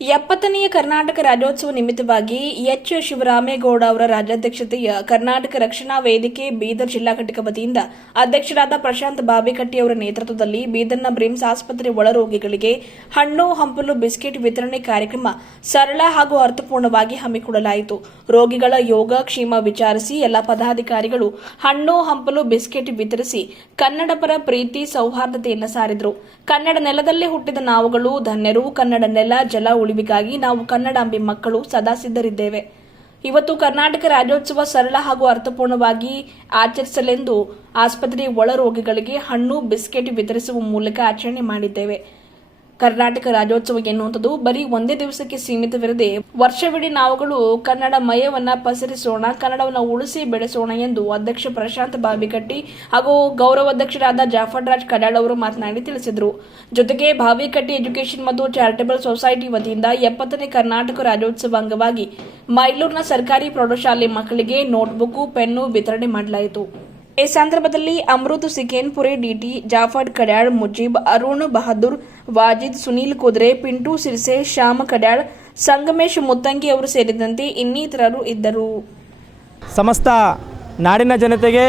70ನೇ ಕರ್ನಾಟಕ ರಾಜ್ಯೋತ್ಸವ ನಿಮಿತ್ತವಾಗಿ ಎಚ್ ಶಿವರಾಮೇಗೌಡ ಅವರ ರಾಜ್ಯಾಧ್ಯಕ್ಷತೆಯ ಕರ್ನಾಟಕ ರಕ್ಷಣಾ ವೇದಿಕೆ ಬೀದರ್ ಜಿಲ್ಲಾ ಘಟಕ ವತಿಯಿಂದ ಅಧ್ಯಕ್ಷರಾದ ಪ್ರಶಾಂತ್ ಬಾವಿಕಟ್ಟಿ ಅವರ ನೇತೃತ್ವದಲ್ಲಿ ಬೀದರ್ನ ಬ್ರಿಮ್ಸ್ ಆಸ್ಪತ್ರೆ ಒಳರೋಗಿಗಳಿಗೆ ಹಣ್ಣು ಹಂಪಲು ಬಿಸ್ಕೆಟ್ ವಿತರಣೆ ಕಾರ್ಯಕ್ರಮ ಸರಳ ಹಾಗೂ ಅರ್ಥಪೂರ್ಣವಾಗಿ ಹಮ್ಮಿಕೊಳ್ಳಲಾಯಿತು. ರೋಗಿಗಳ ಯೋಗ ಕ್ಷೇಮ ವಿಚಾರಿಸಿ ಎಲ್ಲ ಪದಾಧಿಕಾರಿಗಳು ಹಣ್ಣು ಹಂಪಲು ಬಿಸ್ಕೆಟ್ ವಿತರಿಸಿ ಕನ್ನಡ ಪರ ಪ್ರೀತಿ ಸೌಹಾರ್ದತೆಯನ್ನು ಸಾರಿದರು. ಕನ್ನಡ ನೆಲದಲ್ಲೇ ಹುಟ್ಟಿದ ನಾವುಗಳು ಧನ್ಯರು. ಕನ್ನಡ ನೆಲ ಜಲ ಉಳಿವಿಗಾಗಿ ನಾವು ಕನ್ನಡಾಂಬೆ ಮಕ್ಕಳು ಸದಾ ಸಿದ್ಧರಿದ್ದೇವೆ. ಇವತ್ತು ಕರ್ನಾಟಕ ರಾಜ್ಯೋತ್ಸವ ಸರಳ ಹಾಗೂ ಅರ್ಥಪೂರ್ಣವಾಗಿ ಆಚರಿಸಲೆಂದು ಆಸ್ಪತ್ರೆಯ ಒಳ ರೋಗಿಗಳಿಗೆ ಹಣ್ಣು ಬಿಸ್ಕೆಟ್ ವಿತರಿಸುವ ಮೂಲಕ ಆಚರಣೆ ಮಾಡಿದ್ದೇವೆ. ಕರ್ನಾಟಕ ರಾಜ್ಯೋತ್ಸವ ಎನ್ನುವಂಥದ್ದು ಬರೀ ಒಂದೇ ದಿವಸಕ್ಕೆ ಸೀಮಿತವಿರದೆ ವರ್ಷವಿಡೀ ನಾವುಗಳು ಕನ್ನಡ ಮಯವನ್ನ ಪಸರಿಸೋಣ, ಕನ್ನಡವನ್ನು ಉಳಿಸಿ ಬೆಳೆಸೋಣ ಎಂದು ಅಧ್ಯಕ್ಷ ಪ್ರಶಾಂತ್ ಬಾವಿಕಟ್ಟಿ ಹಾಗೂ ಗೌರವಾಧ್ಯಕ್ಷರಾದ ಜಾಫರ್ ರಾಜ್ ಕಡಾಳ್ ಅವರು ಮಾತನಾಡಿ ತಿಳಿಸಿದರು. ಜೊತೆಗೆ ಬಾವಿಕಟ್ಟಿ ಎಜುಕೇಷನ್ ಮತ್ತು ಚಾರಿಟಬಲ್ ಸೊಸೈಟಿ ವತಿಯಿಂದ 70ನೇ ಕರ್ನಾಟಕ ರಾಜ್ಯೋತ್ಸವ ಅಂಗವಾಗಿ ಮೈಲೂರಿನ ಸರ್ಕಾರಿ ಪ್ರೌಢಶಾಲೆ ಮಕ್ಕಳಿಗೆ ನೋಟ್ಬುಕ್ ಪೆನ್ನು ವಿತರಣೆ ಮಾಡಲಾಯಿತು. ಈ ಸಂದರ್ಭದಲ್ಲಿ ಅಮೃತ್ ಸಿಕೇನ್ಪುರೆ, ಡಿಟಿ ಜಾಫರ್ ಕಡ್ಯಾಳ್, ಮುಜೀಬ್, ಅರುಣ್ ಬಹದ್ದೂರ್, ವಾಜಿದ್, ಸುನೀಲ್ ಕುದ್ರೆ, ಪಿಂಟು ಸಿರ್ಸೆ, ಶ್ಯಾಮ ಕಡ್ಯಾಳ್, ಸಂಗಮೇಶ್ ಮುತ್ತಂಗಿ ಅವರು ಸೇರಿದಂತೆ ಇನ್ನಿತರರು ಇದ್ದರು. ಸಮಸ್ತ ನಾಡಿನ ಜನತೆಗೆ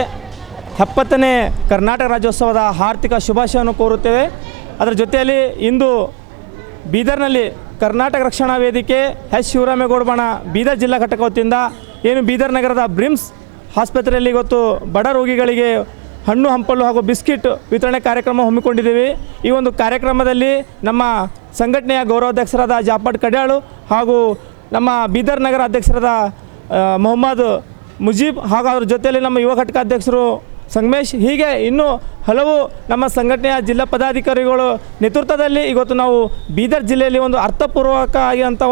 70ನೇ ಕರ್ನಾಟಕ ರಾಜ್ಯೋತ್ಸವದ ಆರ್ಥಿಕ ಶುಭಾಶಯವನ್ನು ಕೋರುತ್ತೇವೆ. ಅದರ ಜೊತೆಯಲ್ಲಿ ಇಂದು ಬೀದರ್ನಲ್ಲಿ ಕರ್ನಾಟಕ ರಕ್ಷಣಾ ವೇದಿಕೆ ಎಚ್ ಶಿವರಾಮೇಗೌಡ ಬೀದರ್ ಜಿಲ್ಲಾ ಘಟಕ ವತಿಯಿಂದ ಏನು ಬೀದರ್ ನಗರದ ಬ್ರಿಮ್ಸ್ ಆಸ್ಪತ್ರೆಯಲ್ಲಿ ಇವತ್ತು ಬಡ ರೋಗಿಗಳಿಗೆ ಹಣ್ಣು ಹಂಪಲು ಹಾಗೂ ಬಿಸ್ಕಿಟ್ ವಿತರಣೆ ಕಾರ್ಯಕ್ರಮ ಹಮ್ಮಿಕೊಂಡಿದ್ದೀವಿ. ಈ ಒಂದು ಕಾರ್ಯಕ್ರಮದಲ್ಲಿ ನಮ್ಮ ಸಂಘಟನೆಯ ಗೌರವಾಧ್ಯಕ್ಷರಾದ ಜಾಫರ್ ಕಡ್ಯಾಳು ಹಾಗೂ ನಮ್ಮ ಬೀದರ್ ನಗರ ಅಧ್ಯಕ್ಷರಾದ ಮೊಹಮ್ಮದ್ ಮುಜೀಬ್ ಹಾಗೂ ಅದರ ಜೊತೆಯಲ್ಲಿ ನಮ್ಮ ಯುವ ಘಟಕ ಅಧ್ಯಕ್ಷರು ಸಂಗಮೇಶ್, ಹೀಗೆ ಇನ್ನೂ ಹಲವು ನಮ್ಮ ಸಂಘಟನೆಯ ಜಿಲ್ಲಾ ಪದಾಧಿಕಾರಿಗಳು ನೇತೃತ್ವದಲ್ಲಿ ಇವತ್ತು ನಾವು ಬೀದರ್ ಜಿಲ್ಲೆಯಲ್ಲಿ ಒಂದು ಅರ್ಥಪೂರ್ವಕ ಆಗಿರುವಂಥ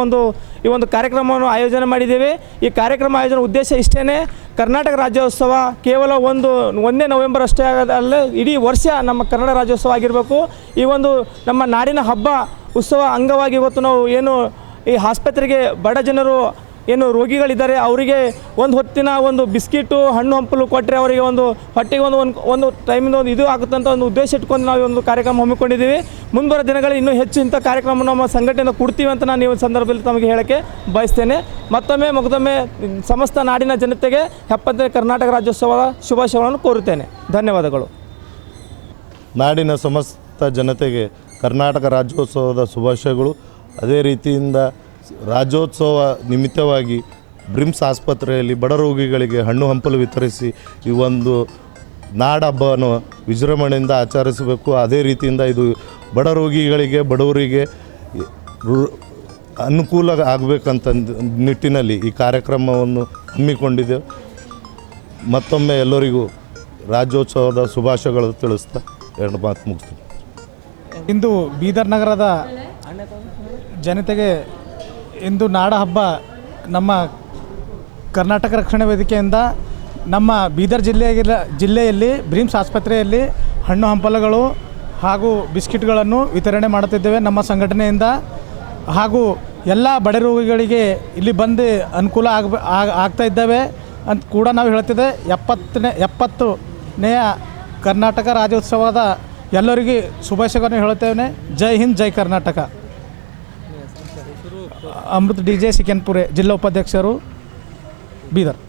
ಈ ಒಂದು ಕಾರ್ಯಕ್ರಮವನ್ನು ಆಯೋಜನೆ ಮಾಡಿದ್ದೇವೆ. ಈ ಕಾರ್ಯಕ್ರಮ ಆಯೋಜನೆ ಉದ್ದೇಶ ಇಷ್ಟೇ, ಕರ್ನಾಟಕ ರಾಜ್ಯೋತ್ಸವ ಕೇವಲ 1 ನವೆಂಬರ್ ಅಷ್ಟೇ ಅಲ್ಲೇ ಇಡೀ ವರ್ಷ ನಮ್ಮ ಕನ್ನಡ ರಾಜ್ಯೋತ್ಸವ ಆಗಿರಬೇಕು. ಈ ಒಂದು ನಮ್ಮ ನಾಡಿನ ಹಬ್ಬ ಉತ್ಸವ ಅಂಗವಾಗಿ ಇವತ್ತು ನಾವು ಏನು ಈ ಆಸ್ಪತ್ರೆಗೆ ಬಡ ಜನರು ಏನು ರೋಗಿಗಳಿದ್ದಾರೆ ಅವರಿಗೆ ಒಂದು ಹೊತ್ತಿನ ಒಂದು ಬಿಸ್ಕಿಟು ಹಣ್ಣು ಹಂಪಲು ಕೊಟ್ಟರೆ ಅವರಿಗೆ ಒಂದು ಹೊಟ್ಟೆಗೆ ಒಂದು ಟೈಮಿಂದ ಇದು ಆಗುತ್ತಂತ ಒಂದು ಉದ್ದೇಶ ಇಟ್ಕೊಂಡು ನಾವು ಒಂದು ಕಾರ್ಯಕ್ರಮ ಹಮ್ಮಿಕೊಂಡಿದ್ದೀವಿ. ಮುಂಬರುವ ದಿನಗಳಲ್ಲಿ ಇನ್ನೂ ಹೆಚ್ಚು ಇಂಥ ಕಾರ್ಯಕ್ರಮ ನಮ್ಮ ಸಂಘಟನೆಯಿಂದ ಕೊಡ್ತೀವಿ ಅಂತ ನಾನು ಈ ಸಂದರ್ಭದಲ್ಲಿ ತಮಗೆ ಹೇಳೋಕ್ಕೆ ಬಯಸ್ತೇನೆ. ಮತ್ತೊಮ್ಮೆ ಸಮಸ್ತ ನಾಡಿನ ಜನತೆಗೆ 70ನೇ ಕರ್ನಾಟಕ ರಾಜ್ಯೋತ್ಸವದ ಶುಭಾಶಯಗಳನ್ನು ಕೋರುತ್ತೇನೆ. ಧನ್ಯವಾದಗಳು. ನಾಡಿನ ಸಮಸ್ತ ಜನತೆಗೆ ಕರ್ನಾಟಕ ರಾಜ್ಯೋತ್ಸವದ ಶುಭಾಶಯಗಳು. ಅದೇ ರೀತಿಯಿಂದ ರಾಜ್ಯೋತ್ಸವ ನಿಮಿತ್ತವಾಗಿ ಬ್ರಿಮ್ಸ್ ಆಸ್ಪತ್ರೆಯಲ್ಲಿ ಬಡ ರೋಗಿಗಳಿಗೆ ಹಣ್ಣು ಹಂಪಲು ವಿತರಿಸಿ ಈ ಒಂದು ನಾಡ ಹಬ್ಬವನ್ನು ವಿಜೃಂಭಣೆಯಿಂದ ಆಚರಿಸಬೇಕು. ಅದೇ ರೀತಿಯಿಂದ ಇದು ಬಡ ರೋಗಿಗಳಿಗೆ ಬಡವರಿಗೆ ಅನುಕೂಲ ಆಗಬೇಕಂತ ನಿಟ್ಟಿನಲ್ಲಿ ಈ ಕಾರ್ಯಕ್ರಮವನ್ನು ಹಮ್ಮಿಕೊಂಡಿದ್ದೆವು. ಮತ್ತೊಮ್ಮೆ ಎಲ್ಲರಿಗೂ ರಾಜ್ಯೋತ್ಸವದ ಶುಭಾಶಯಗಳು ತಿಳಿಸ್ತಾ 2 ಮಾತು ಮುಗಿಸ್ತೀನಿ. ಇಂದು ಬೀದರ್ ನಗರದ ಜನತೆಗೆ ಇಂದು ನಾಡ ಹಬ್ಬ ನಮ್ಮ ಕರ್ನಾಟಕ ರಕ್ಷಣಾ ವೇದಿಕೆಯಿಂದ ನಮ್ಮ ಬೀದರ್ ಜಿಲ್ಲೆಯಲ್ಲಿ ಬ್ರಿಮ್ಸ್ ಆಸ್ಪತ್ರೆಯಲ್ಲಿ ಹಣ್ಣು ಹಂಪಲುಗಳು ಹಾಗೂ ಬಿಸ್ಕಿಟ್ಗಳನ್ನು ವಿತರಣೆ ಮಾಡುತ್ತಿದ್ದೇವೆ ನಮ್ಮ ಸಂಘಟನೆಯಿಂದ. ಹಾಗೂ ಎಲ್ಲ ಬಡ ರೋಗಿಗಳಿಗೆ ಇಲ್ಲಿ ಬಂದು ಅನುಕೂಲ ಆಗ್ತಾ ಇದ್ದಾವೆ ಅಂತ ಕೂಡ ನಾವು ಹೇಳ್ತಿದ್ದೆ. 70ನೇ ಕರ್ನಾಟಕ ರಾಜ್ಯೋತ್ಸವದ ಎಲ್ಲರಿಗೂ ಶುಭಾಶಯಗಳನ್ನು ಹೇಳುತ್ತೇವೆ. ಜೈ ಹಿಂದ್, ಜೈ ಕರ್ನಾಟಕ. ಅಮೃತ್ DJ ಸಿಕೇನ್ಪುರೆ, ಜಿಲ್ಲಾ ಉಪಾಧ್ಯಕ್ಷರು, ಬೀದರ್.